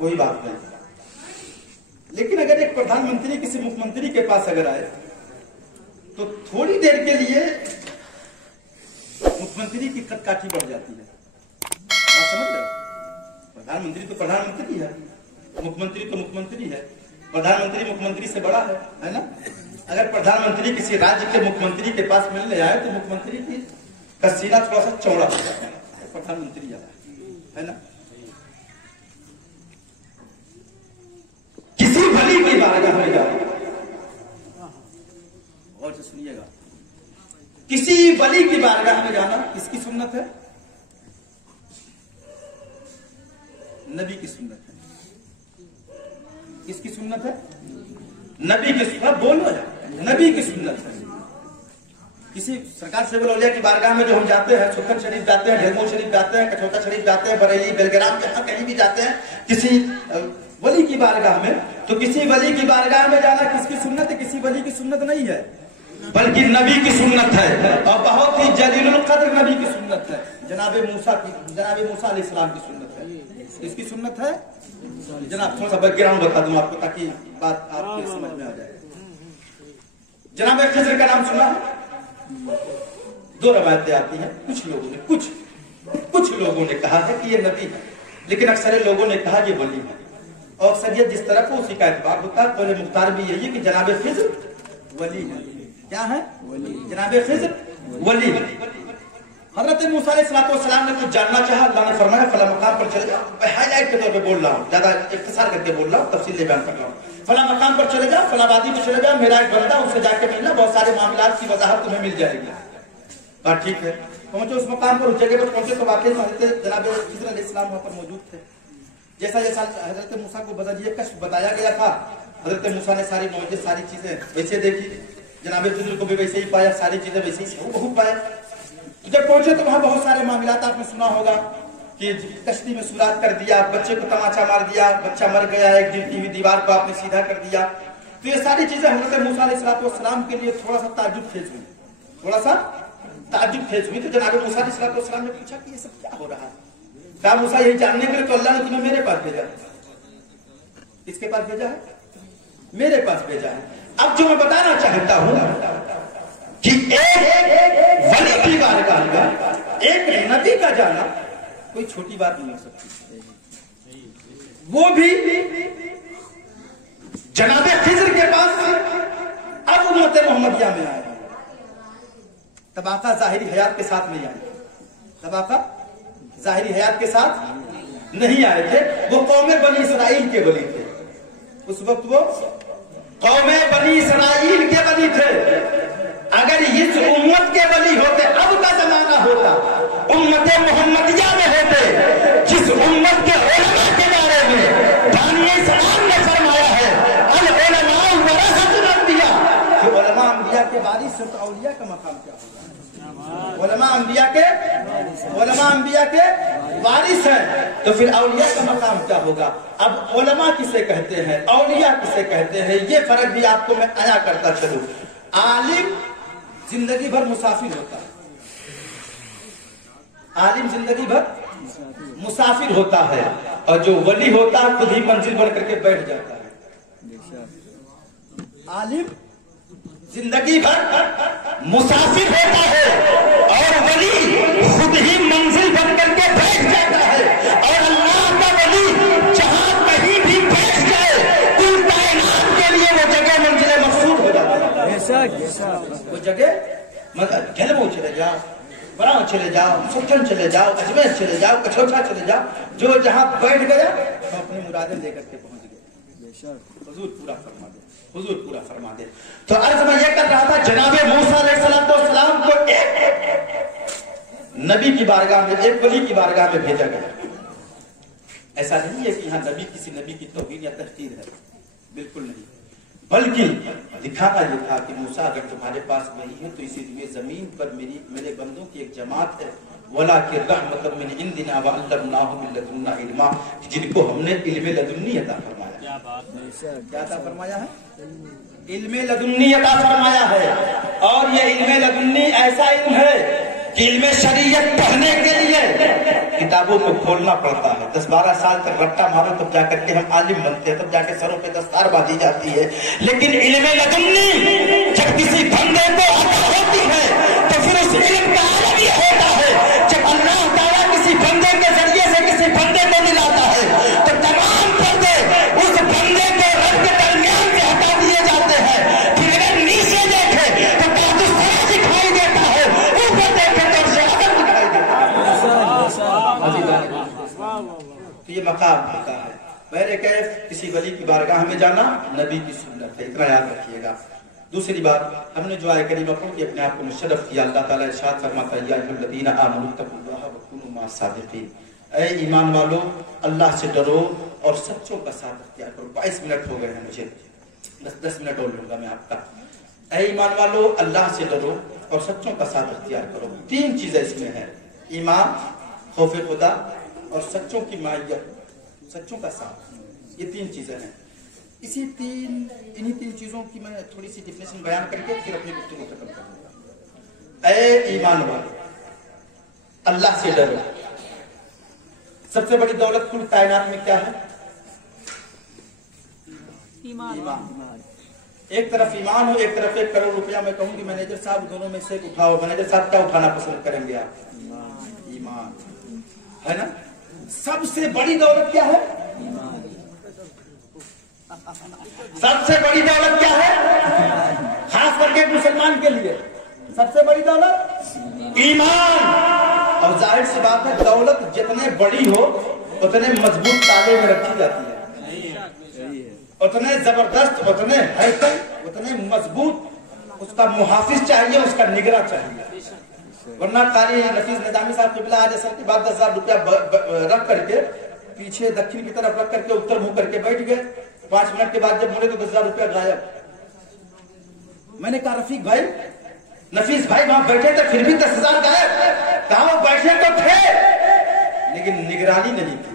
वही बात है। लेकिन अगर एक प्रधानमंत्री किसी मुख्यमंत्री के पास अगर आए तो थोड़ी देर के लिए मुख्यमंत्री की कदकाठी बढ़ जाती है। बात समझ रहे हो? प्रधानमंत्री तो प्रधानमंत्री है, मुख्यमंत्री तो मुख्यमंत्री है। प्रधानमंत्री मुख्यमंत्री से बड़ा है ना। अगर प्रधानमंत्री किसी राज्य के मुख्यमंत्री के पास मिलने आए तो मुख्यमंत्री की का सीना थोड़ा सा चौड़ा हो जाता है, प्रधानमंत्री है ना। किसी वली की बारगाह में जाओ, और से सुनिएगा, किसी वली की बारगाह में जाना किसकी सुन्नत है? नबी की सुन्नत है। किसकी सुन्नत है? नबी की सुन्नत। बोलो यार, नबी की सुन्नत है। किसी सरकार से औलिया की बारगाह में जो हम जाते हैं, सुल्तान शरीफ जाते हैं, ढेरमोल शरीफ जाते हैं, कठौता शरीफ जाते हैं, बरेली बेलग्राम जहां कहीं भी जाते हैं, किसी वली की बारगाह में, तो किसी वली की बारगाह में जाना किसकी सुन्नत है? किसी वली की सुन्नत नहीं है, बल्कि नबी की सुन्नत है। और बहुत ही जलीलुल कद्र नबी की सुन्नत है। जनाब मूसा अलैहिस्सलाम की सुन्नत है। इसकी सुन्नत है जनाब, थोड़ा सा बैकग्राउंड बता दूं आपको ताकि बात आपके समझ में आ जाए। जनाब खिज़्र का नाम सुना है? दो रवायतें आती हैं। कुछ लोगों ने कहा है कि ये नबी है, लेकिन अक्सर लोगों ने कहा ये वली है। और अक्सरियत जिस तरफ उसी का एतबार होता है। पहले मुख्तार भी यही है कि जनाब खिज़्र वली है। क्या है? जनाब खिज़्र वली है। हजरत मूसा अलैहिस्सलाम ने कुछ जानना चाहा, अल्लाह ने फरमाया फला मकाम पर चले जाओ। हाईलाइट के तौर पे बोल रहा हूँ, ज्यादा इख्तिसार करके बोल रहा हूँ, तफसील बयान कर रहा हूँ। फला मकाम पर चले जाओ, फला वादी पर चले जाओ, मेरा एक बंदा, उससे जाके मिलना, बहुत सारे मामलात की वजाहत तुम्हें मिल जाएगी। बात ठीक है। पहुंचे उस मकाम पर, उस जगह पर पहुंचे तो वाकई में हजरत जनाब खिज़्र अलैहिस्सलाम वहां पर मौजूद थे। जैसा जैसा हजरत मूसा को बदरिए कश्फ बताया गया था, हजरत मूसा ने सारी मौजूद सारी चीजें वैसे देखी, जनाब खिज़्र को भी वैसे ही पाया, सारी चीजें वैसे ही बहुत पाया। जब पहुंचे तो वहां बहुत सारे मामलात आपने सुना होगा कि कश्ती में सुराख कर दिया, बच्चे को तमाचा मार दिया, बच्चा मर गया, एक गिरती हुई दीवार को आपने सीधा कर दिया। तो ये सारी चीजें हजरत मूसा अलैहिस्सलाम के लिए थोड़ा सा ताज्जुब खेज हुई, तो जनाब मूसा अलैहिस्सलाम ने पूछा कि ये सब क्या हो रहा है? कहा मूसा यही जानने के लिए तो अल्लाह ने तुम्हें मेरे पास भेजा है। किसके पास भेजा है? मेरे पास भेजा है। अब जो मैं बताना चाहता हूं कि एक वली की बारगाह में एक नबी का जाना कोई छोटी बात नहीं हो सकती। वो भी जनाब खिज़्र के पास अब उम्मत मोहम्मदिया में आए। तब आका ज़ाहिरी हयात के साथ नहीं आए, तब आका ज़ाहिरी हयात के साथ नहीं आए थे। वो कौम बनी इसराइल के वली थे। उस वक्त वो कौम बनी इसराइल के वली थे। अगर इस उम्मत के वली होते, अब का जमाना होता, उम्मत मोहम्मदिया में होते, जिस उम्मत के उलमा के बारे में दानिए सलाम ने फरमाया है, अल उलमा वरसतुल अंबिया, कि उलमा अंबिया के वारिस से तो औलिया का मकाम क्या होगा? उलमा अंबिया के वारिस है, तो फिर औलिया का मकाम क्या होगा? अब उलमा किसे कहते हैं, औलिया किसे कहते हैं, ये फर्क भी आपको मैं आया करता चलूं। आलिम जिंदगी भर मुसाफिर होता है, आलिम जिंदगी भर मुसाफिर होता है, और जो वली होता है खुद ही मंजिल बन करके बैठ जाता है। आलिम जिंदगी भर मुसाफिर होता है और वली खुद ही मंजिल बन करके बैठ जाता है। और अल्लाह का वली जहां कहीं भी बैठ जाए, कुल कायनात के लिए वो जगह मंजिल मकसूद हो जाती है। वो जगह मतलब घेलमो चले जाओ, बराव चले जाओ, सुल्तान चले जाओ, अजमेर चले जाओ, कठौता चले जाओ, जो जहां बैठ गया तो अपनी मुरादें लेकर के पहुंच गए। हुजूर पूरा फरमा दे, हुजूर पूरा फरमा दे। तो अर्ज मैं ये कर रहा था, जनाबे मूसा अलैहिस्सलाम को एक नबी की बारगाह में, एक वली की बारगाह में भेजा गया। ऐसा नहीं है कि यहाँ नबी किसी नबी की तौहीन या तहकीर है, बिल्कुल नहीं, बल्कि दिखाना ये था कि मूसा अगर तुम्हारे पास वही है तो इसीलिए जमीन पर मेरे बंदों की एक जमात है, वला कि रहमतन मिन इंदिना व अल्लमनाहु मिन लदुन्ना इल्मा, जिनको हमने इल्मे लदुन्नी अता फरमाया। क्या अता फरमाया है? इल्मे लदुन्नी अता फरमाया है। और ये इल्मे लदुन्नी ऐसा इल्म है कि इल्मे शरीयत पढ़ने के लिए किताबों को खोलना पड़ता है। 10-12 साल तक रट्टा मारो तब जाकर के हम आलिम बनते हैं, तब जाके सरों पे दस्तार बांधी जाती है। लेकिन इल्म लदुन्नी जब किसी बंदे को अता होती है तो फिर उस इल्म का आलम ये होता है, जब अल्लाह ताला किसी बंदे के जरिए से किसी बंदे को दिलाता है तो तमाम पर्दे उस बंदे के रब के दरमियान से हटा दिए जाते हैं। फिर अगर नीचे देखे तो पाकिस्तान दिखाई देता है, ऊपर देखे तो शहादत दिखाई देता है। तो ये मकाम होता है। बहरे कैफ किसी वली की बारगाह में जाना नबी की सुन्नत है, इतना याद रखिएगा। दूसरी बात, हमने जो आय करीमा पढ़ के अपने आप को मुशर्रफ किया, अल्लाह ताला इरशाद फरमाता है या अय्युहल्लज़ीना आमनू तक़ुल्लाह व कूनू मअस सादिक़ीन, ऐ ईमान वालों अल्लाह से डरो और सच्चों का साथ इख्तियार करो। 22 मिनट हो गए हैं मुझे, बस 10 मिनट और लूंगा मैं आपका। ऐ ईमान वालों अल्लाह से डरो और सच्चों का साथ इख्तियार करो। 3 चीजें इसमें है, ईमान, खौफ खुदा और सच्चों की मायत, सच्चों का साथ, ये 3 चीजें हैं। इन्हीं 3 चीजों की मैं थोड़ी सी डिफिनेशन बयान करके फिर अपनी गुफ्तगू खत्म करूंगा। ऐ ईमान वाले अल्लाह से डरो। सबसे बड़ी दौलत कुल कायनात में क्या है? ईमान। एक तरफ ईमान हो, एक तरफ 1 करोड़ रुपया। मैं कहूंगी मैनेजर साहब दोनों में से एक उठाओ। मैनेजर साहब क्या उठाना पसंद करेंगे आप? ईमान, है ना? सबसे बड़ी दौलत क्या है? सबसे बड़ी दौलत क्या है? खास करके मुसलमान के लिए सबसे बड़ी दौलत ईमान। और जाहिर सी बात है दौलत जितने बड़ी हो उतने मजबूत ताले में रखी जाती है, उतने जबरदस्त, उतने हैकल, उतने मजबूत उसका मुहाफिज चाहिए, उसका निगरां चाहिए। वरना कारी नफीस निजामी साहब के बिला आज असर के बाद 10,000 रुपया रख करके पीछे दक्षिण की तरफ रख करके उत्तर मुंह करके बैठ गए। 5 मिनट के बाद जब मुड़े तो 10,000 रुपया गायब। मैंने कहा रफीक भाई, नफीस भाई वहां बैठे थे फिर भी 10,000 गायब। कहा वो बैठे तो थे लेकिन निगरानी नहीं थी।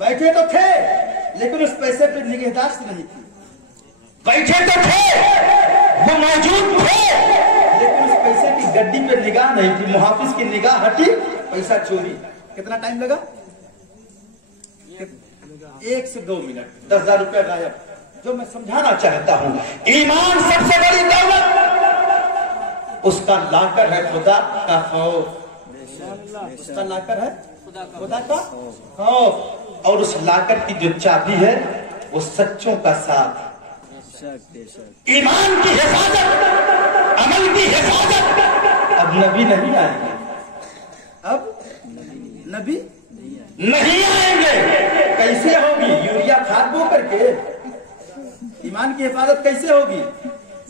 बैठे तो थे लेकिन उस पैसे पर निगहदाश्त नहीं थी। बैठे तो थे, वो मौजूद थे, लेकिन उस पैसे की गड्डी पे निगाह नहीं थी। मुहाफिज की निगाह हटी, पैसा चोरी। कितना टाइम लगा? 1 से 2 मिनट, 10,000 रुपया गायब। जो मैं समझाना चाहता हूं, ईमान सबसे बड़ी दौलत, उसका लाकर है खुदा का खौफ। उसका लाकर है खुदा का खौफ, और उस लाकर की जो चाबी है वो सच्चों का साथ। ईमान की हिफाजत, अमल की हिफाजत। अब नबी नहीं आएंगे, अब नबी नहीं आएंगे। कैसे होगी? यूरिया खाद बो करके। ईमान की हिफाजत कैसे होगी?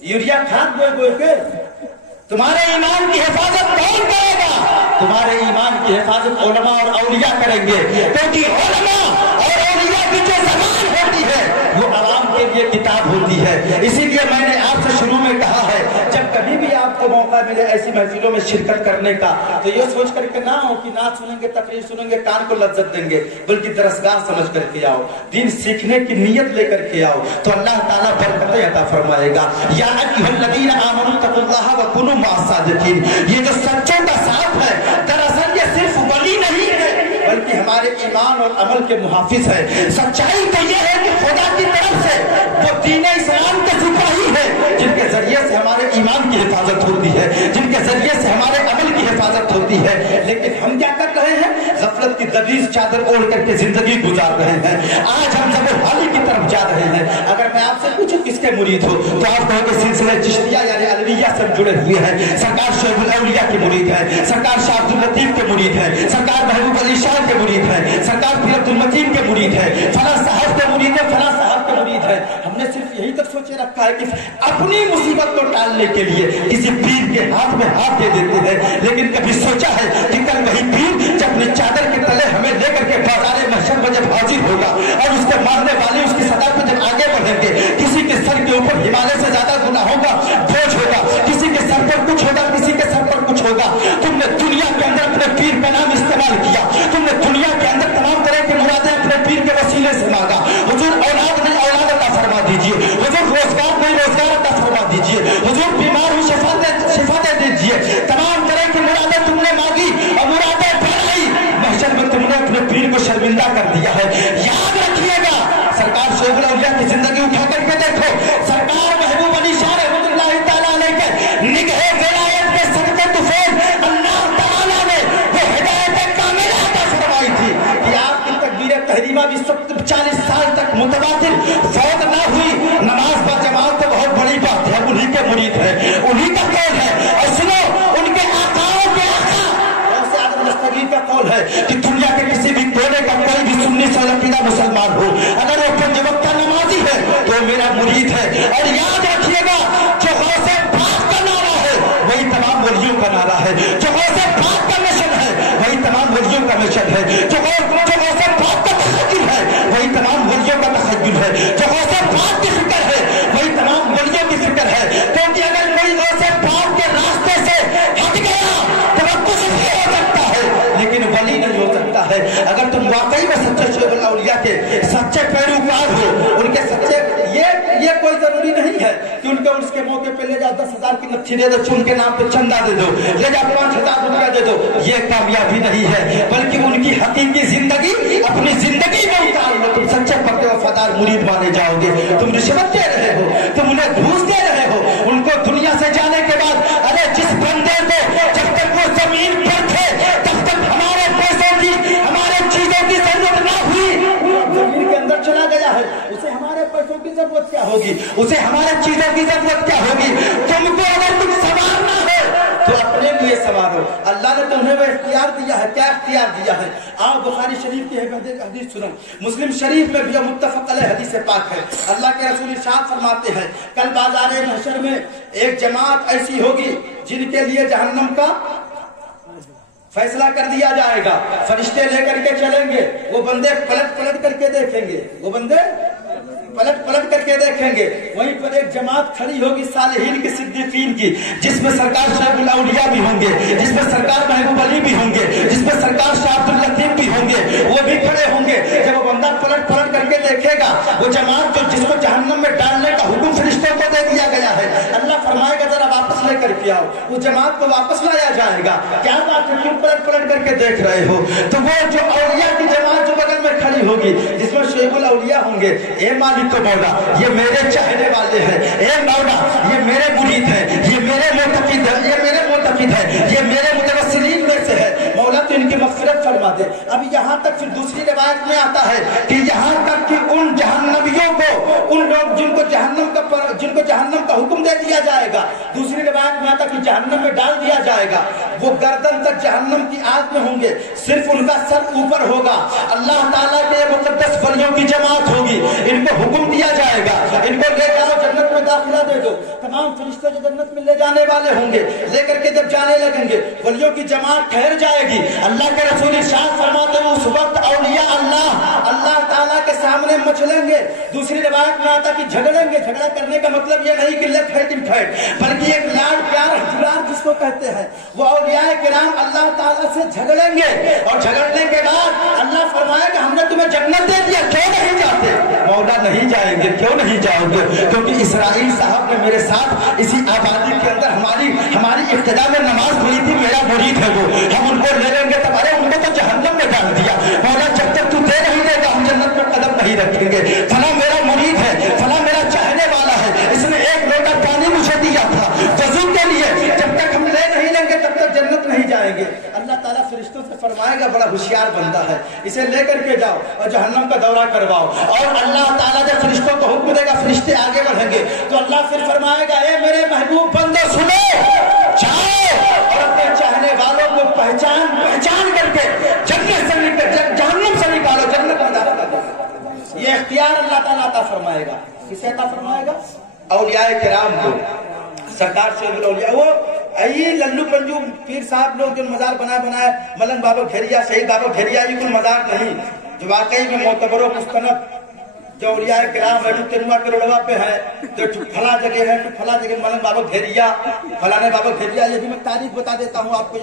यूरिया खाद बो के। तुम्हारे ईमान की हिफाजत कौन करेगा? तुम्हारे ईमान की हिफाजत उलमा और औलिया करेंगे, क्योंकि उलमा और औलिया की जो ज़बान होती है वो आवाम के लिए किताब होती है। इसीलिए मैंने आपसे शुरू में कहा है, जब कभी भी आपको मौका मिले ऐसी महफिलों में शिरकत करने का, तो ये सोच करके ना हो कि नाच सुनेंगे, तकरीर सुनेंगे, कान को लज्जत देंगे, बल्कि दरसगाह समझ करके आओ, दीन सीखने की नीयत लेकर के आओ, तो अल्लाह ताला बरकतें अता फरमाएगा। या अय्युहल्लज़ीना आमनू तक़ुल्लाह व कूनू मअस सादिक़ीन। ये जो सच्चों का साथ है, दरअसल ये सिर्फ वली नहीं है, बल्कि हमारे ईमान और अमल के मुहाफिज है। सच्चाई तो ये है कि खुदा की तरफ से वो दीन इस्लाम के सिपाही है, जिनके जरिए से हमारे ईमान की हिफाजत होती है, जिनके जरिए से हमारे अमल की हिफाजत होती है। लेकिन हम क्या कर रहे हैं? गफलत की दबीज चादर ओढ़ करके जिंदगी गुजार रहे हैं। आज हम जबरहाली की तरफ जा रहे हैं। अगर मैं आपसे पूछूं किसके मुरीद हो, तो आप कहोगे सिलसिले चिश्तिया यानी अलविया से जुड़े हुए हैं। सरकार शोएबुल औलिया के मुरीद है, सरकार शाह अब्दुल लतीफ के मुरीद है, सरकार महबूब अली शाह के मुरीद है, सरकार पीर अब्दुल मतीन के मुरीद है, फला साहब के मुरीद है, फला साहब के मुरीद है। हमने सिर्फ यही तक सोचे रखा है कि अपनी मुसीबत को टालने के लिए किसी पीर के हाथ में हाथ दे देते हैं, लेकिन कभी सोचा है कि कल वही पीर जब अपनी चादर के तले हमें लेकर के बाज़ारे महशर में जब हाजिर होगा और उसके मारने वाले उसकी सदा पे जब आगे बढ़ेंगे, किसी के सर के ऊपर हिमालय से ज्यादा गुनाहों का बोझ होगा, किसी के सर पर कुछ होगा, किसी के सर पर कुछ होगा। तुमने दुनिया के अंदर अपने पीर का नाम इस्तेमाल किया, तुमने दुनिया के अंदर तमाम तरह की मुरादें अपने पीर के वसीले से मांगा। हुजूर औलाद नहीं औलाद अता फरमा दीजिए, हुजूर रोजगार नहीं रोजगार अता फरमा दीजिए, हुजूर बीमार हूँ शिफा दे दीजिए। तमाम तरह की मुरादें तुमने मांगी और कर दिया है। याद रखिएगा, सरकार शोएब औलिया की जिंदगी उठा करके देखो, सरकार महबूब अली शाह रहमतुल्लाह तआला अलैह के निगहे विलायत के सदक़े तुफैल अल्लाह तआला ने वो हिदायत कामिला अता फरमाई थी कि आपकी तकबीर तहरीमा भी 40 साल तक मुतवातिर फौत ना हुई। नमाज पर जमात तो बहुत बड़ी बात है, उन्हीं के मुरीद है, उन्हीं का कौल है। और सुनो, उनके आकाओं के आका ऐसे आदम दस्तगीर का कौल है कि दुनिया के किसी भी कोने का कोई भी सुन्नी सलफीदा मुसलमान हो, अगर वो 5 वक्त का नमाजी है तो मेरा मुरीद है। और याद रखिएगा, जो गौसे पाक का नारा है वही तमाम वलियों का नारा है, जो गौसे पाक का मिशन है वही तमाम वलियों का मिशन है, जो गौसे पाक का तखय्युल है वही तमाम वलियों का तखय्युल है, जो गौसे पाक की फिक्र है वही तमाम वलियों की फिक्र है। क्योंकि अगर कोई गौसे पाक के रास्ते से हट गया तो वह कुछ भी हो सकता है, लेकिन वली नहीं हो सकता है। अगर तुम वाकई में सच्चे शोएब औलिया के सच्चे पैरोकार हो, उनके सच्चे, ये कोई जरूरी नहीं है कि उनके उसके मौके पे ले जाओ 10,000 की नक्शी दे दो, उनके नाम पे चंदा दे दो, ले जाओ 5,000 रुपया दे दो, ये कामयाबी नहीं है, बल्कि उनकी हकीकी जिंदगी अपनी जिंदगी में उतार लो। तुम सच्चे पक्के वफादार मुरीद माने जाओगे। तुम रिश्वत दे रहे हो, तुम उन्हें घूस दे रहे हो, उनको दुनिया से जाने के बाद, अरे जिस बंदे को जब तक वो जमीन पर थे तब तक हमारे पैसों की, हमारे चीजों की जरूरत ना हुई, जमीन के अंदर चला गया है, उसे हमारे पैसों की जरूरत क्या होगी, उसे हमारे चीजों की जरूरत क्या होगी। तुमको अगर तुम संवारना है तो अपने लिए संवारो। अल्लाह ने तुम्हें वो इख्तियार दिया है। क्या इख्तियार दिया है? आओ बुखारी शरीफ की हदीस सुनो, मुस्लिम शरीफ में भी मुत्तफक अलैह हदीस पाक है। अल्लाह के रसूल इरशाद फरमाते हैं, कल बाज़ारे महशर में एक जमात ऐसी होगी जिनके लिए जहन्नम का फैसला कर दिया जाएगा। फरिश्ते लेकर के चलेंगे, वो बंदे पलट पलट करके देखेंगे, वो बंदे पलट पलट करके देखेंगे। वहीं पर एक जमात खड़ी होगी सालिहीन की, सिद्दीकीन की, जिसमें सरकार शोएब औलिया भी होंगे, जिसमें सरकार महबूब अली भी होंगे, जिसमें सरकार शाह अब्दुल लतीफ भी होंगे, वो भी खड़े होंगे। जब वो बंदा पलट पलट करके देखेगा, वो जमात जो जिसको जहन्नम में डालने का हुक्म फरिश्तों को दे दिया गया है, अल्लाह फरमाएगा जरा वापस लेकर के आओ, उस जमात को वापस लाया जाएगा। क्या बात है, क्यों पलट पलट करके देख रहे हो? तो वो जो औलिया की जमात जो बगल में खड़ी होगी, जिसमें शोएब औलिया होंगे, ए मालिक को मौला, ये मेरे चाहने वाले हैं, ए मौला ये मेरे मुरीद हैं, ये मेरे मुतक़िद है, ये मेरे मुतक़िद है, ये मेरे मुतवस्सिलीन में से है, मौला तो इनकी मग़फ़िरत फरमा दे। अब यहाँ तक फिर दूसरी रिवायत में आता है कि यहाँ तक कि उन जहन्नमियों को, उन लोग जिनको जहन्नम का हुक्म दे दिया जाएगा, दूसरी रिवायत में आता कि जहन्नम में डाल दिया जाएगा, वो गर्दन तक जहन्नम की आग में होंगे, सिर्फ उनका सर ऊपर होगा। अल्लाह ताला के मुक़द्दस वलियों की जमात होगी, इनको हुक्म दिया जाएगा, इनको ले जाओ जन्नत में दाखिला दे दो। तमाम फरिश्ते जो जन्नत में ले जाने वाले होंगे, लेकर के जब जाने लगेंगे, वलियों की जमात ठहर जाएगी। अल्लाह के रसूल इरशाद फरमाते हैं, उस वक्त औलिया अल्लाह ताला के सामने मचलेंगे। दूसरी रिवायत में आता कि झगड़ेंगे। झगड़ा करने का मतलब ये नहीं कि लेफ्ट फाइट इन फाइट, बल्कि एक लाड प्यार दुलार जिसको कहते हैं, वो औलियाए किराम अल्लाह ताला से झगड़ेंगे। और झगड़ने के बाद अल्लाह फरमाएगा, हमने तुम्हें जन्नत दे दिया, क्यों नहीं जाते? मौला नहीं जाएंगे। क्यों नहीं जाओगे? क्योंकि इसराइल साहब ने मेरे साथ इसी आबादी के अंदर हमारी इब्तिदा में नमाज पढ़ी थी, मेरा मुरीद है वो, हम उनको ले लेंगे। तब अरे उनको तो जहन्नम में डाल दिया। मौला जब तक तू दे नहीं देगा हम जन्नत में कदम नहीं रखेंगे। फला मेरा मुरीद है, फला मेरा चाहने वाला है, इसने एक लोटा पानी मुझे दिया था वज़ू के लिए, जब तक हम ले नहीं लेंगे तब तक जन्नत नहीं जाएंगे। अल्लाह ताला फरिश्तों से फरमाएगा, बड़ा होशियार बंदा है, इसे लेकर के जाओ और जहन्नम का दौरा करवाओ। और अल्लाह ताला जब फरिश्तों को हुक्म देगा, फरिश्ते आगे बढ़ेंगे, तो अल्लाह फिर फरमाएगा, ए मेरे महबूब बंदे सुनो, जाओ और अपने चाहने वालों को पहचान करके जन्नत से निकल, जहन्नम से निकालो, जन्नत में दाखिला दो। ये इख्तियार अल्लाह ताला अता फरमाएगा। किसे अता फरमाएगा? औलियाए किराम को, सरकार शोएब औलिया। वो यही लल्लू पंजू पीर साहब लोग जो मजार बनाए मलंग बाबा घेरिया, शहीद बाबा घेरिया, ये कोई मजार नहीं, जो वाकई में मोतबरो मुस्तनद जो औलियाए किराम है, तेनुआ के रोडवा पे है, तो फला जगह है, तो फला जगह मलंग बाबा घेरिया, फलाने बाबा घेरिया। ये भी मैं तारीख बता देता हूँ आपको।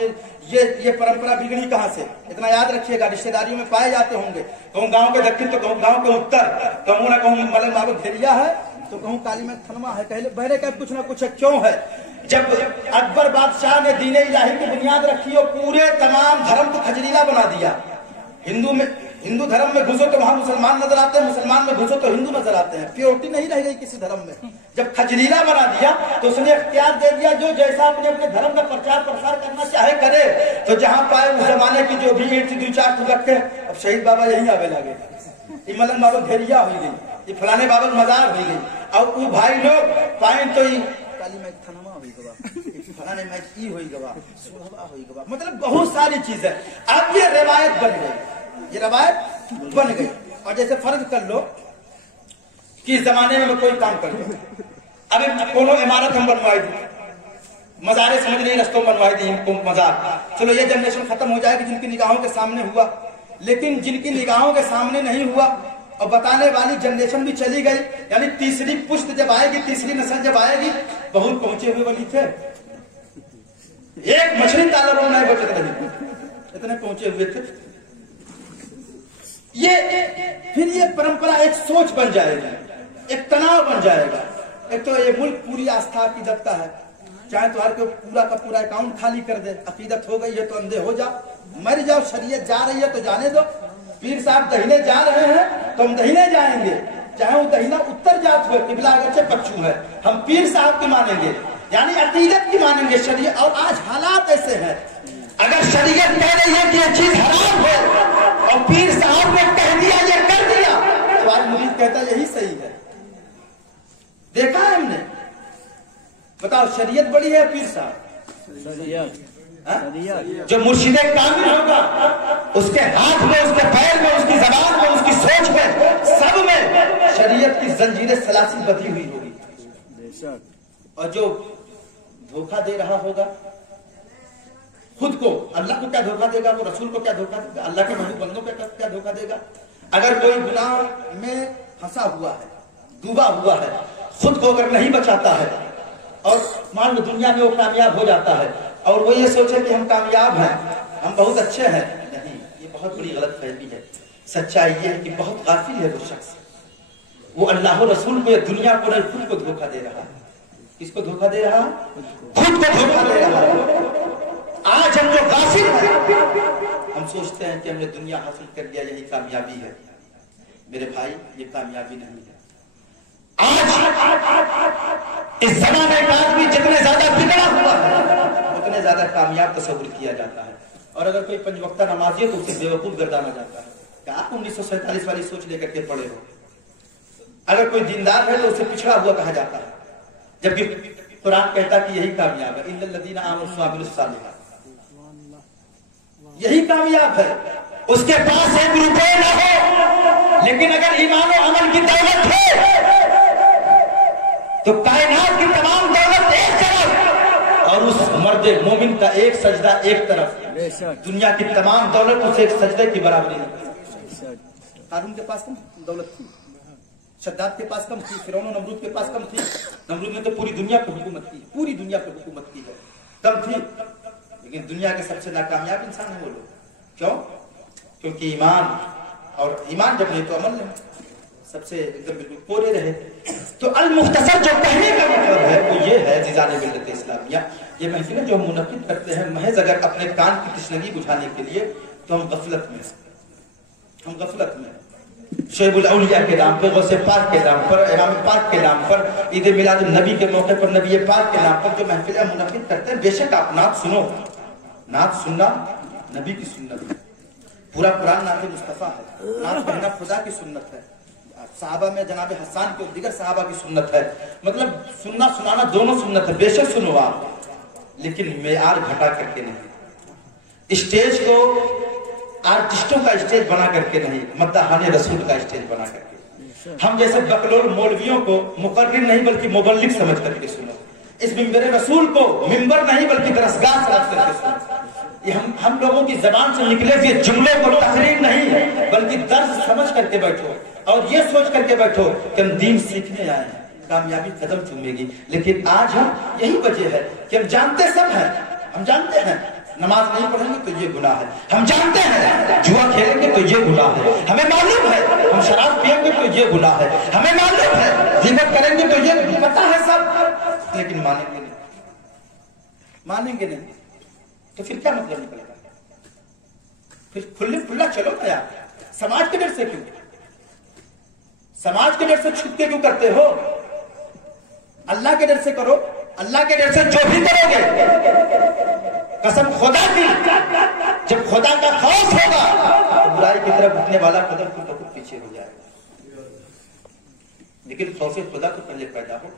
ये परंपरा बिगड़ी कहाँ से, इतना याद रखिएगा। रिश्तेदारियों में पाए जाते होंगे, कहूँ गाँव के दक्षिण, तो कहूँ गाँव के उत्तर, कहूँ ना कहूँ मलंग बाबा घेरिया है, तो कहूँ काली में थनमा है, कहले बहरे का कुछ ना कुछ है। क्यों है? जब अकबर बादशाह ने दीन इलाही की बुनियाद रखी और पूरे तमाम धर्म को खजरीला बना दिया, हिंदू धर्म में घुसो तो वहां मुसलमान नजर आते हैं, मुसलमान में घुसो तो हिंदू नजर आते हैं। प्योरिटी नहीं रह गई किसी धर्म में। जब खजलीला बना दिया तो उसने इख्तियार दे दिया जो जैसा अपने अपने धर्म का प्रचार प्रसार करना चाहे करे। तो जहां पाए उस जमाने की जो भी ईंट 2-4 रखे, अब शहीद बाबा यही आवे लगे, ये मलन बाबा घेरिया हो गई, ये फलाने बाबा मजार हो गई, और वो भाई लोग पाए तो काली मैच थनमा हो गवा, फलाने मैच ई हो गवा, सुलहवा हो गवा, मतलब बहुत सारी चीजें अब ये रिवायत बन गई, ये रिवायत बन गई। और जैसे फर्ज कर लो कि इस जमाने में मैं कोई काम कर लो, अभी कोनो इमारत हम बनवाई दी, मजारे समझ नहीं रस्तों बनवाई दी हमको मजार, चलो ये जनरेशन खत्म हो जाएगी जिनकी निगाहों के सामने हुआ। लेकिन जिनकी निगाहों के सामने नहीं हुआ और बताने वाली जनरेशन भी चली गई, यानी तीसरी पुश्त जब आएगी, तीसरी नस्ल जब आएगी, बहुत पहुंचे हुए वली थे, एक मछली तालाब में नहीं बचत रही, इतने पहुंचे हुए थे। ये फिर ये परंपरा एक सोच बन जाएगी, एक तनाव बन जाएगा। एक तो ये मुल्क पूरी आस्था अकीदत का है, चाहे तो हर कोई पूरा का पूरा अकाउंट खाली कर दे, अकीदत हो गई है तो अंधे हो जाओ, मर जाओ, शरीयत जा रही है तो जाने दो, पीर साहब दहीने जा रहे हैं तो हम दहीने जाएंगे, चाहे वो दहीना उत्तर जात हुए, किबला अगरचे पच्छू है, हम पीर साहब की मानेंगे, यानी अकीदत की मानेंगे शरीयत। और आज हालात ऐसे हैं, अगर शरीयत कह रही है कि ये चीज हराम है और पीर साहब ने कह दिया ये कर दिया, तो आज मुरीद कहता यही सही है। देखा है हमने, बताओ शरीयत बड़ी है पीर साहब? जो मुर्शिदे कामिल होगा उसके हाथ में, उसके पैर में, उसकी जबान में, उसकी सोच में, सब में शरीयत की जंजीरें सलासिल बंधी हुई होगी। और जो धोखा दे रहा होगा खुद को, अल्लाह को क्या धोखा देगा, वो रसूल को क्या धोखा देगा, अल्लाह के महबूब बंदों को क्या धोखा देगा। अगर कोई गुनाह में फंसा हुआ है, डूबा हुआ है, खुद को अगर नहीं बचाता है और मान लो दुनिया में वो कामयाब हो जाता है और वो ये सोचे कि हम कामयाब हैं, हम बहुत अच्छे हैं, नहीं, ये बहुत बड़ी गलत फहमी है। सच्चाई ये है कि बहुत गाफिल है वो शख्स, वो अल्लाह रसूल को या दुनिया को नहीं, खुद को धोखा दे रहा है। किसको धोखा दे रहा है? खुद को धोखा दे रहा है। आज हम जो गाफिल हैं, हम सोचते हैं कि हमने दुनिया हासिल कर लिया, यही कामयाबी है। मेरे भाई, ये कामयाबी नहीं है। आज इस जमाने का आदमी जितने ज्यादा बिगड़ा हुआ है उतने ज्यादा कामयाब तस्वीर किया जाता है। और अगर कोई पंचवक्ता नमाजी है तो उसे बेवकूफ गर्दाना जाता है कि आप 1947 वाली सोच लेकर के पड़े हो। अगर कोई दीनदार है तो उसे पिछड़ा हुआ कहा जाता है, जबकि कुरान कहता कि यही कामयाब है, इल्लल्लज़ीना आमनू व अमिलुस सालिहात, यही कामयाब है। उसके पास 1 रुपए न हो, लेकिन अगर ईमान और अमल की दौलत है तो कायनात की तमाम दौलत एक तरफ और उस मर्द मोमिन का एक सजदा एक तरफ। दुनिया की तमाम दौलत उसे एक सजदे की बराबरी नहीं। कारून के पास कम दौलत थी, शद्दाद के पास कम थी, फिरौन और नमरूद के पास कम थी। नमरूद ने तो पूरी दुनिया पर हुकूमत की, पूरी दुनिया पर हुकूमत की है, कम थी। लेकिन दुनिया के सबसे नाकामयाब इंसान है वो लोग। क्यों? क्योंकि ईमान, और ईमान जब नहीं तो अमल नहीं, सबसे एकदम बिल्कुल कोरे रहे। तो अल मुख्तसर जो कहने का मतलब है वो ये है, जिजाने मिल्लत इस्लामिया, ये महफिलें जो हम मुनक्किद करते हैं महज अगर अपने कान की तशनगी बुझाने के लिए, तो हम गफलत में, हम गफलत में। शोएबुल औलिया के नाम पर, गौसे पाक के नाम पर, इमाम पाक के नाम पर, ईद मिलादुन नबी के मौके पर नबी पाक के नाम पर जो महफिलें मुनक्किद करते हैं, बेशक आप नात सुनो, नात सुनना नबी की सुन्नत है, पूरा कुरान नात मुस्तफा है, नात कहना खुदा की सुन्नत है, साहबा में जनाब हसन के दिगर साहबा की सुन्नत है, मतलब सुनना सुनाना दोनों सुन्नत है। बेशक सुनो आप, लेकिन मेयार घटा करके नहीं, स्टेज को आर्टिस्टों का स्टेज बना करके नहीं, मद्दाहाने रसूल का स्टेज बना करके। हम जैसे बकलोल मौलवियों को मुकर्रिर नहीं बल्कि मुबल्लिग समझ करके सुनो, इस मिंबर रसूल को मिंबर नहीं बल्कि दरसगाह समझ करके सुनो। ये हम लोगों की जबान से निकले हुए जुमलों को तकरीर नहीं बल्कि दर्स समझ करके बैठो और ये सोच करके बैठो कि हम दीन सीखने आए हैं, कामयाबी कदम चूमेगी। लेकिन आज हम यही वजह है कि हम जानते सब हैं, हम जानते हैं नमाज नहीं पढ़ेंगे तो ये गुनाह है, हम जानते हैं जुआ खेलेंगे तो ये गुनाह है, हमें मालूम है हम शराब पिएंगे तो ये गुनाह है, हमें मालूम है ज़िना करेंगे तो ये पता है सब, लेकिन मानेंगे नहीं, मानेंगे नहीं। तो फिर क्या मतलब निकलेगा? फिर खुले खुला चलो ना यार, समाज के डर से क्यों? समाज के डर से छुप के क्यों करते हो? अल्लाह के डर से करो। अल्लाह के डर से जो भी करोगे, कसम खुदा की, जब खुदा का खौफ होगा तो बुराई की तरफ उठने वाला कदम खुद ब खुद पीछे हो जाएगा। लेकिन खौफ खुदा तो पहले पैदा हो,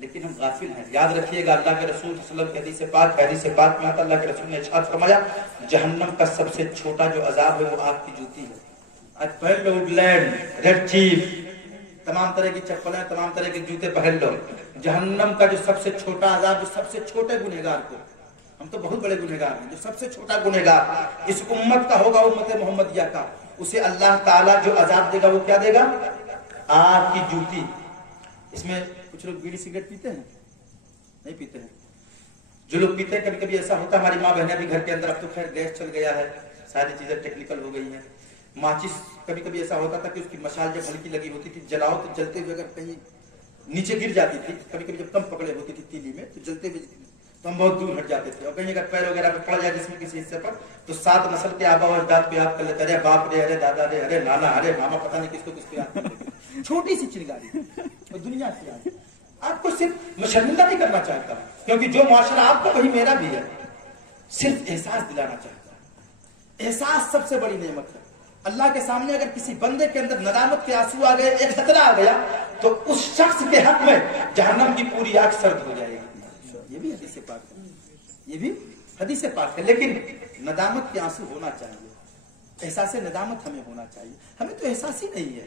लेकिन हम गाफिल हैं। याद रखिएगा, अल्लाह के रसूल सल्लल्लाहु अलैहि वसल्लम के हदीस पाक में आता, अल्लाह के रसूल ने इरशाद फरमाया, जहन्नम का सबसे छोटा जो अजाब है वो आग की जूती है। आज पहन लो वुडलैंड, रेड चीफ, तमाम तरह की चप्पलें, तमाम तरह के जूते पहन लो। जहन्नम का जो सबसे छोटा अजाब, जो सबसे छोटे गुनहगार को, हम तो बहुत बड़े गुनहगार हैं, जो सबसे छोटा गुनहगार इस उम्मत का होगा, उम्मत मोहम्मदिया का, उसे अल्लाह ताला जो अजाब देगा वो क्या देगा? आग की जूती। इसमें कुछ लोग बीड़ी सिगरेट पीते हैं, नहीं पीते हैं। जो लोग पीते हैं, कभी कभी ऐसा होता है, हमारी माँ बहनें भी घर के अंदर, अब तो खैर गैस चल गया है, सारी चीजें टेक्निकल हो गई हैं। माचिस, कभी कभी ऐसा होता था कि उसकी मशाल जब हल्की लगी होती थी, जलाओ तो जलते हुए अगर कहीं नीचे गिर जाती थी, कभी कभी जब कम पकड़े होती थी तीली में, तो जलते हुए तो हम बहुत दूर हट जाते थे। और कहीं अगर पैर वगैरह पे पड़ जाए जिसमें किसी हिस्से पर, तो 7 नस्ल के आबा और अजदाद को याद कर लेते, अरे बाप रे, अरे दादा रे, अरे नाना, अरे मामा, पता नहीं किसको किसको याद कर लेते। छोटी सी चिंगारी और दुनिया से याद। आपको सिर्फ मैं शर्मिंदा नहीं करना चाहता, क्योंकि जो मुआशरा आपको वही मेरा भी है, सिर्फ एहसास दिलाना चाहता है। एहसास सबसे बड़ी नेमत है। अल्लाह के सामने अगर किसी बंदे के अंदर नदामत के आंसू आ गए, एक खतरा आ गया, तो उस शख्स के हक में जहन्नम की पूरी आग सर्द हो जाएगी। ये भी हदीस पाक है, ये भी हदीस पाक है। लेकिन नदामत के आंसू होना चाहिए, एहसास नदामत हमें होना चाहिए। हमें तो एहसास ही नहीं है,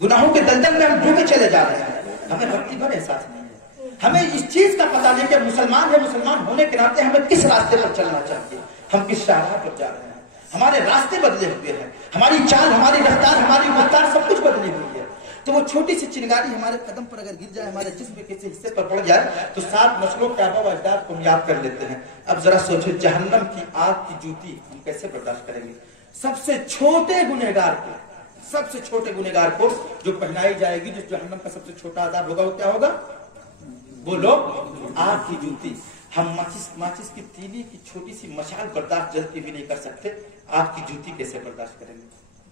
गुनाहों के दलदल में हम डूबे चले जा रहे हैं, हमें वक्ती भर एहसास नहीं है। हमें इस चीज का पता नहीं कि मुसलमान है, मुसलमान होने के नाते हमें किस रास्ते पर चलना चाहिए, हम किस शाहराह पर जा रहे हैं। हमारे रास्ते बदले हुए हैं, हमारी चाल, हमारी रफ्तार, हमारी रफ्तार सब कुछ बदली हुई है। तो वो छोटी सी चिंगारी हमारे कदम पर अगर गिर जाए, हमारे जिस्म के किसी हिस्से पर पड़ जाए, तो 7 नस्लों के आबा व अजदाद को हम याद कर लेते हैं। अब जरा सोचो, जहन्नम की आग की जूती हम कैसे बर्दाश्त करेंगे? सबसे छोटे गुनहगार को, सबसे छोटे गुनहगार को जो पहनाई जाएगी, जो जहन्नम का सबसे छोटा अजाब होगा, वो क्या होगा? बोलो, आग की जूती। हम माचिस की तीली की छोटी सी मशाल बर्दाश्त जलती भी नहीं कर सकते, आग की जूती कैसे बर्दाश्त करेंगे?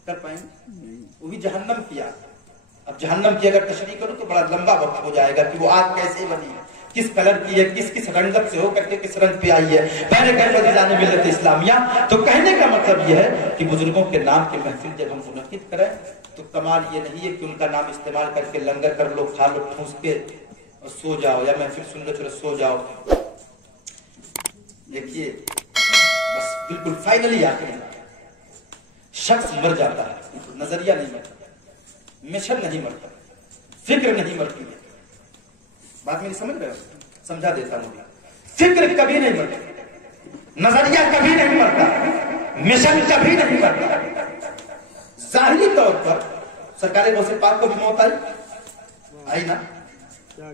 कर पाएंगे? वो भी जहन्नम की आग। अब जहन्नम की अगर तशरीह करूं तो बड़ा लंबा वक्त हो जाएगा कि वो आग कैसे बनी है, किस कलर की है, किस किस रंगत से हो करके किस रंग पे आई है। पहले कहते जाने मिलत इस्लामिया। तो कहने का मतलब यह है कि बुजुर्गों के नाम की महफिल जब हम मुनक्किद करें, तो कमाल ये नहीं है कि उनका नाम इस्तेमाल करके लंगर कर लो, खा लो, ठूस के और सो जाओ, या महफिल सुन लो, चलो सो जाओ। देखिए, बस बिल्कुल फाइनली आखिर शख्स मर जाता है, नजरिया नहीं मरता, मिशन नहीं मरता, फिक्र नहीं मरती है। बात मेरी समझ रहे हो? समझा देता हूं। फिक्र कभी नहीं मरती, नजरिया कभी नहीं मरता, मिशन कभी नहीं मरता। जाहिरी तौर पर सरकार गौसे पाक को भी मौत आई ना,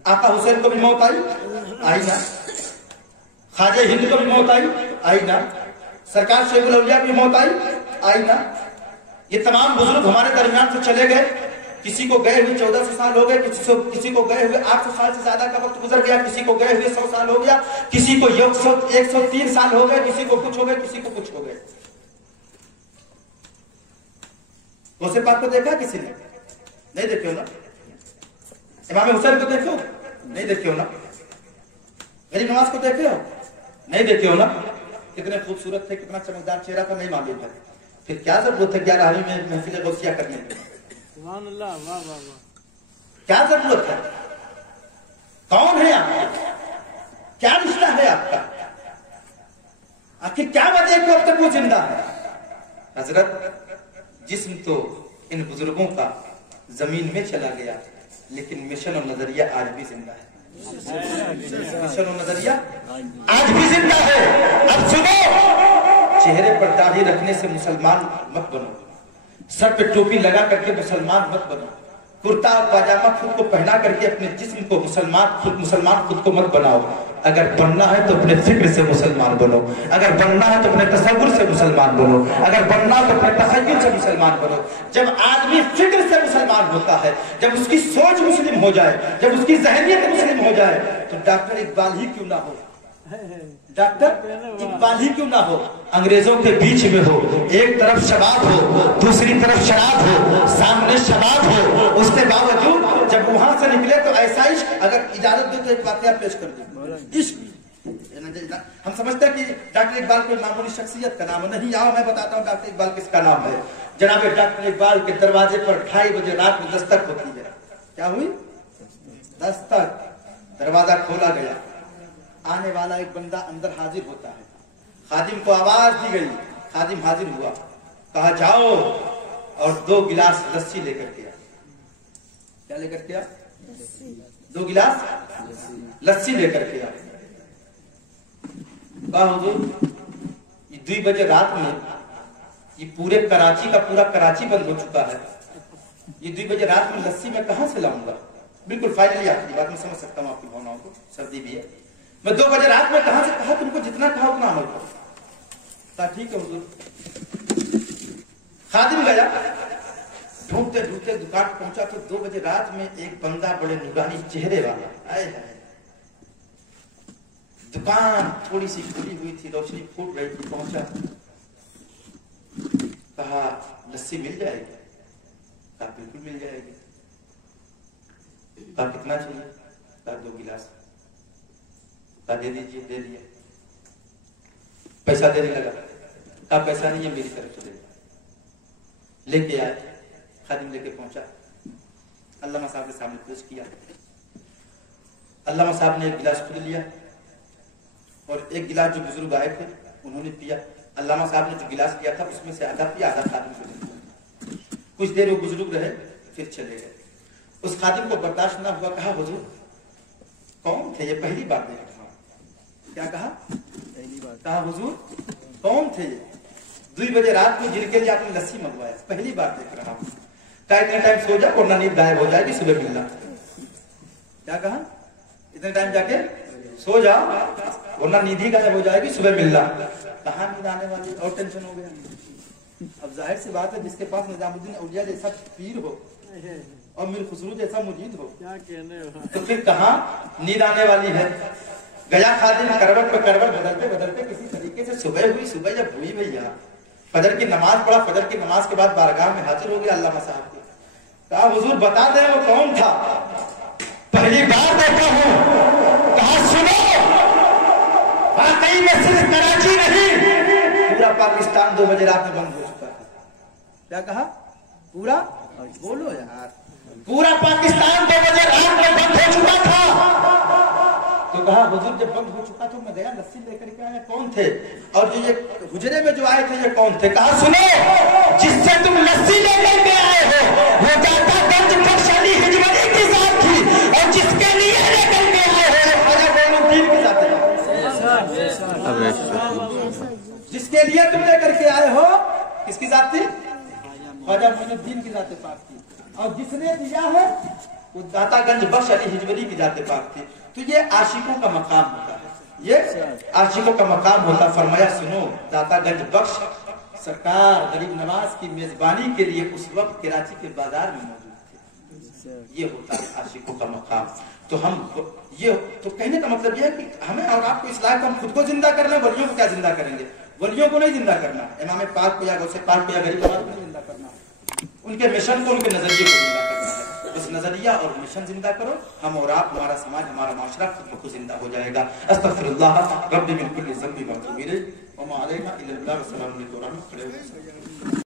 आका हुसैन को भी मौत आई ना, ख्वाजा हिंद को भी मौत आई ना, सरकार शेखुल औलिया की मौत आई ना। ये तमाम बुजुर्ग हमारे दरमियान से चले गए, किसी को गए हुए 1400 साल हो गए, किसी को गए हुए 800 साल से ज्यादा का वक्त गुजर गया, किसी को गए हुए 100 साल हो गया, किसी को 103 साल हो गए, किसी को कुछ हो गए, किसी को कुछ हो गए। गौसे पाक को देखा किसी ने? नहीं देखे हो ना। इमाम हुसैन को देखो? नहीं देखे हो ना। गरीब नवाज को देखे हो? नहीं देखे हो ना। कितने खूबसूरत थे, कितना चमकदार चेहरा था, नहीं मालूम था। फिर क्या जरूरत है 11वीं में महफिल गौसिया करने की? क्या जरूरत है? कौन है आप? क्या रिश्ता है आपका? आखिर क्या वजह है कि अब तक वो जिंदा है? हजरत, जिस्म तो इन बुजुर्गों का जमीन में चला गया, लेकिन मिशन और नजरिया आज भी जिंदा है। मिशन और नजरिया आज भी जिंदा है। अब सुनो, चेहरे पर दाढ़ी रखने से मुसलमान मत बनो, सर पे टोपी लगा करके मुसलमान मत बनो, कुर्ता पाजामा खुद को पहना करके अपने जिस्म को मुसलमान खुद को मत बनाओ। अगर बनना है तो अपने फिक्र से मुसलमान बनो, अगर बनना है तो अपने तसव्वुर से मुसलमान बनो, अगर बनना है तो अपने तखय्युल से मुसलमान बनो। जब आदमी फिक्र से मुसलमान होता है, जब उसकी सोच मुस्लिम हो जाए, जब उसकी ज़हनियत मुस्लिम हो जाए, तो डॉक्टर इकबाल ही क्यों ना हो, डॉक्टर इकबाल ही क्यों ना हो, अंग्रेजों के बीच में हो, एक तरफ शबाब हो, दूसरी तरफ शराब हो, सामने शबाब हो, उसके बावजूद जब वहां से निकले तो ऐसा इश्क, अगर इजाजत दो तो एक वाकया पेश कर दूं। इश्क हम समझते हैं कि डॉक्टर इकबाल कोई मामूली शख्सियत का नाम है, नहीं। आओ मैं बताता हूँ डॉक्टर इकबाल किसका नाम है। जनाब डॉक्टर इकबाल के दरवाजे पर 2:30 बजे रात में दस्तक होती है। क्या हुई? दस्तक। दरवाजा खोला गया, आने वाला एक बंदा अंदर हाजिर होता है। खादिम को आवाज दी गई, खादिम हाजिर हुआ, कहा जाओ और 2 गिलास लस्सी लेकर के आ। क्या लेकर के आ? 2 गिलास लस्सी लेकर के आ। कहा हुजूर ये 2 बजे रात में ये पूरे कराची का पूरा कराची बंद हो चुका है, ये 2 बजे रात में लस्सी मैं कहां से लाऊंगा? बिल्कुल फाइनली आपकी बात मैं समझ सकता हूँ, आपकी भावनाओं को, सर्दी भी है। मैं 2 बजे रात में कहां से? कहा तुमको जितना कहा उतना अमल करो। कहा ठीक है हुजूर। खादिम गया, ढूंढते ढूंढते दुकान पहुंचा तो 2 बजे रात में एक बंदा बड़े नूरानी चेहरे वाला, आए है, दुकान थोड़ी सी खुली हुई थी, रोशनी फूट रही थी, पहुंचा, कहा लस्सी मिल जाएगी? कहा बिल्कुल मिल जाएगी। कहा कितना चाहिए? कहा 2 गिलास। कहा दे दीजिए। दे दिया। पैसा देने लगा। कहा पैसा नहीं है, मेरी तरफ से दे। लेके आए, खादिम लेके पहुंचा, अल्लामा साहब के सामने पेश किया। अल्लामा साहब ने एक गिलास खुद लिया और एक गिलास जो बुजुर्ग आए थे उन्होंने पिया। अल्लामा साहब ने जो गिलास लिया था उसमें से आधा पिया, आधा खादिम को दिया। कुछ देर वो बुजुर्ग रहे, फिर चले गए। उस खादिम को बर्दाश्त ना हुआ, कहा हुजूर कौन थे ये? पहली बार देख रहा हूं। क्या कहा? पहली बार। कहा हुजूर कौन थे ये 2 बजे रात में जिनके लिए आपने लस्सी मंगवाया? पहली बार देख रहा हूं। कहा इतने टाइम सो जाओ वरना नींद गायब हो जाएगी, सुबह मिलना। क्या कहा? इतने टाइम जाके सो जाओ वरना नींद ही गायब हो जाएगी, सुबह मिलना। कहां नींद आने वाली? और टेंशन हो गया। अब जाहिर सी बात है, जिसके पास निजामुद्दीन औलिया जैसा पीर हो और मीर खुसरू जैसा मुजीद हो, क्या कहने हो, तो फिर कहां नींद आने वाली है। गया खादिम करवट पे करवट बदलते बदलते किसी तरीके से सुबह हुई। सुबह जब हुई भैया, फजर की नमाज पढ़ा, फजर की नमाज के बाद बारगाह में हाजिर हो गया अल्लामा साहब के। कहा हुजूर बता दें वो कौन था? पहली बार देखा हूं। कहा सुनो, वाकई में सिर्फ कराची नहीं, पूरा पाकिस्तान 2 बजे रात में बंद हो चुका था। क्या कहा? पूरा, बोलो यार, पूरा पाकिस्तान 2 बजे रात में बंद हो चुका था। तो कहा हुजूर जब बंद हो चुका तो मैं गया लस्सी लेकर के आया। कौन थे? और जो ये हुजरे में जो आए थे ये कौन थे? कहा सुनो, जिससे तुम लस्सी लेकर के आए हो वो दाता गंज बख्श अली हिजवरी की जात थी, और जिसके लिए लेकर के आए हो ख्वाजा मोइनुद्दीन की जात थी। जिसके लिए तुम लेकर के आए हो किसकी जात थी? ख्वाजा मोइनुद्दीन की जात पाक थी। और जिसने दिया है वो दाता गंज बख्श अली हिजवरी की जात पाक थी। तो ये आशिकों का मकाम होता है, ये आशिकों का मकाम होता। फरमाया सुनो, दाता गंज बख्श सरकार गरीब नवाज की मेजबानी के लिए उस वक्त कराची के बाजार में मौजूद थे। ये होता है आशिकों का मकाम। तो हम ये तो कहने का मतलब यह है कि हमें और आपको इस लायक हम खुद को जिंदा करना, वलियों को क्या जिंदा करेंगे? वलियों को नहीं जिंदा करना, इमाम पाक को या गौसे पाक को या गरीब नवाज को नहीं जिंदा करना, उनके मिशन को, उनके नजरिए को जिंदा करना है। बस नजरिया और मिशन जिंदा करो, हम और आप, हमारा समाज, हमारा माशरा खुद को जिंदा हो जाएगा। अस्तगफिरुल्लाह रब्बी मिन कुल्ली ज़ंबि व अतूबु इलैह व मा अलैना इल्ला अल-बलाग।